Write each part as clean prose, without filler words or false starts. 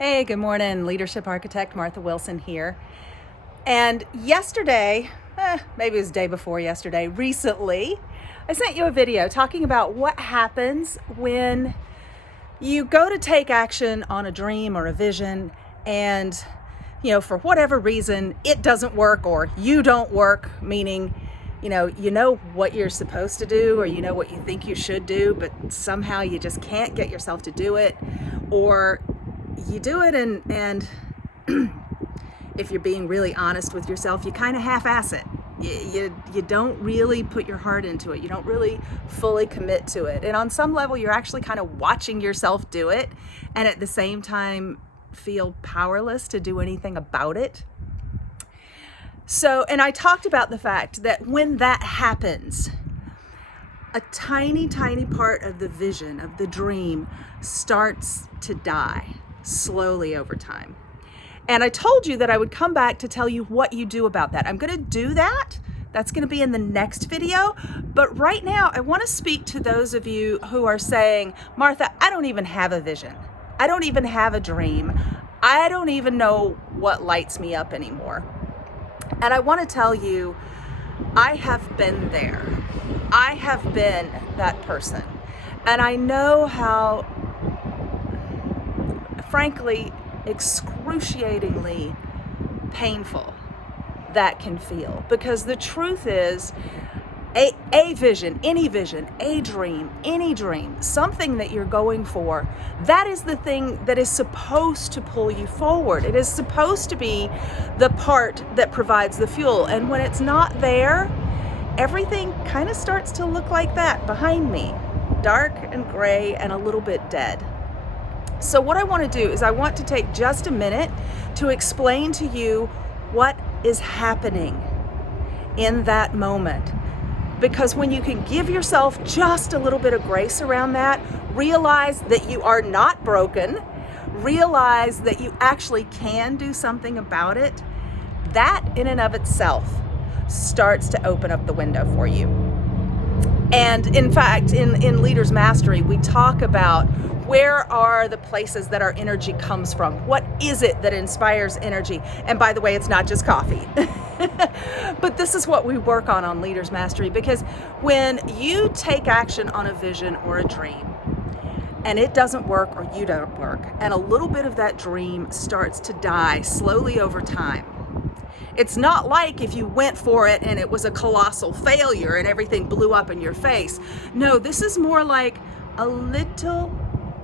Hey, good morning. Leadership Architect Martha Wilson here. And yesterday, maybe it was the day before yesterday, recently, I sent you a video talking about what happens when you go to take action on a dream or a vision and, for whatever reason, it doesn't work or you don't work, meaning, you know what you're supposed to do or you know what you think you should do, but somehow you just can't get yourself to do it, or you do it and if you're being really honest with yourself, you kind of half-ass it. You don't really put your heart into it. You don't really fully commit to it. And on some level, you're actually kind of watching yourself do it and at the same time feel powerless to do anything about it. So, and I talked about the fact that when that happens, a tiny, tiny part of the vision, of the dream, starts to die slowly over time. And I told you that I would come back to tell you what you do about that. I'm going to do that. That's going to be in the next video. But right now, I want to speak to those of you who are saying, Martha, I don't even have a vision. I don't even have a dream. I don't even know what lights me up anymore. And I want to tell you, I have been there. I have been that person. And I know how, frankly, excruciatingly painful that can feel. Because the truth is, a vision, a dream, any dream, something that you're going for, that is the thing that is supposed to pull you forward. It is supposed to be the part that provides the fuel. And when it's not there, everything kind of starts to look like that behind me, dark and gray and a little bit dead. So what I want to do is I want to take just a minute to explain to you what is happening in that moment. Because when you can give yourself just a little bit of grace around that, realize that you are not broken, realize that you actually can do something about it, that in and of itself starts to open up the window for you. And in fact, in Leaders Mastery, we talk about where are the places that our energy comes from? What is it that inspires energy? And by the way, it's not just coffee. But this is what we work on Leaders Mastery, because when you take action on a vision or a dream and it doesn't work or you don't work, and a little bit of that dream starts to die slowly over time, it's not like if you went for it and it was a colossal failure and everything blew up in your face. No, this is more like a little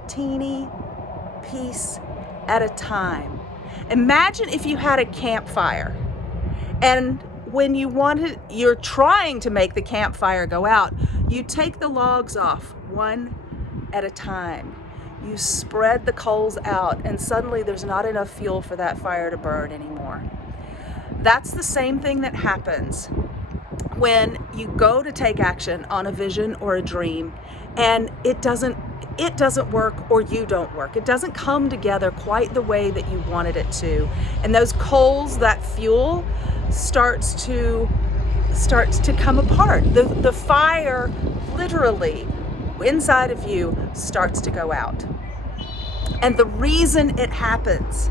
teeny piece at a time. Imagine if you had a campfire and when you're trying to make the campfire go out, you take the logs off one at a time. You spread the coals out and suddenly there's not enough fuel for that fire to burn anymore. That's the same thing that happens when you go to take action on a vision or a dream and it doesn't work or you don't work. It doesn't come together quite the way that you wanted it to. And those coals, that fuel, starts to come apart. The fire literally inside of you starts to go out. And the reason it happens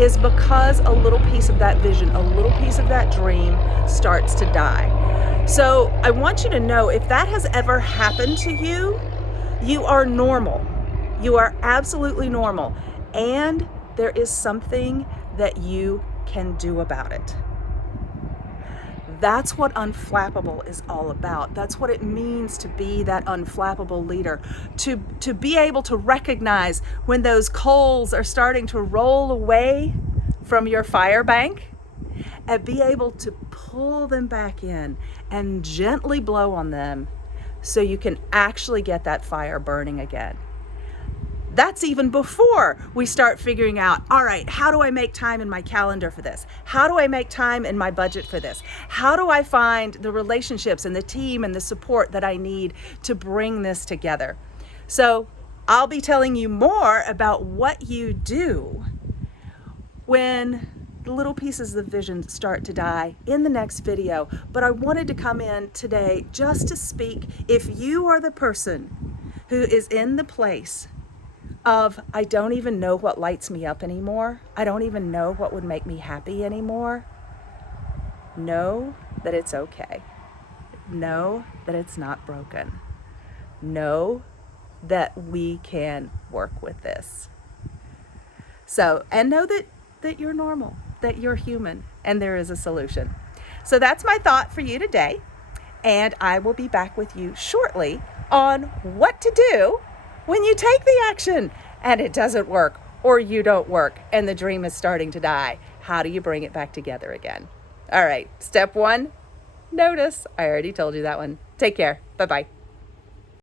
is because a little piece of that vision, a little piece of that dream starts to die. So I want you to know, if that has ever happened to you, you are normal. You are absolutely normal. And there is something that you can do about it. That's what Unflappable is all about. That's what it means to be that unflappable leader. To be able to recognize when those coals are starting to roll away from your fire bank and be able to pull them back in and gently blow on them so you can actually get that fire burning again. That's even before we start figuring out, all right, how do I make time in my calendar for this? How do I make time in my budget for this? How do I find the relationships and the team and the support that I need to bring this together? So I'll be telling you more about what you do when the little pieces of vision start to die in the next video. But I wanted to come in today just to speak, if you are the person who is in the place of I don't even know what lights me up anymore. I don't even know what would make me happy anymore. Know that it's okay. Know that it's not broken. Know that we can work with this. So, and know that you're normal, that you're human, and there is a solution. So that's my thought for you today. And I will be back with you shortly on what to do when you take the action and it doesn't work, or you don't work and the dream is starting to die. How do you bring it back together again? All right, step 1, notice. I already told you that one. Take care. Bye-bye.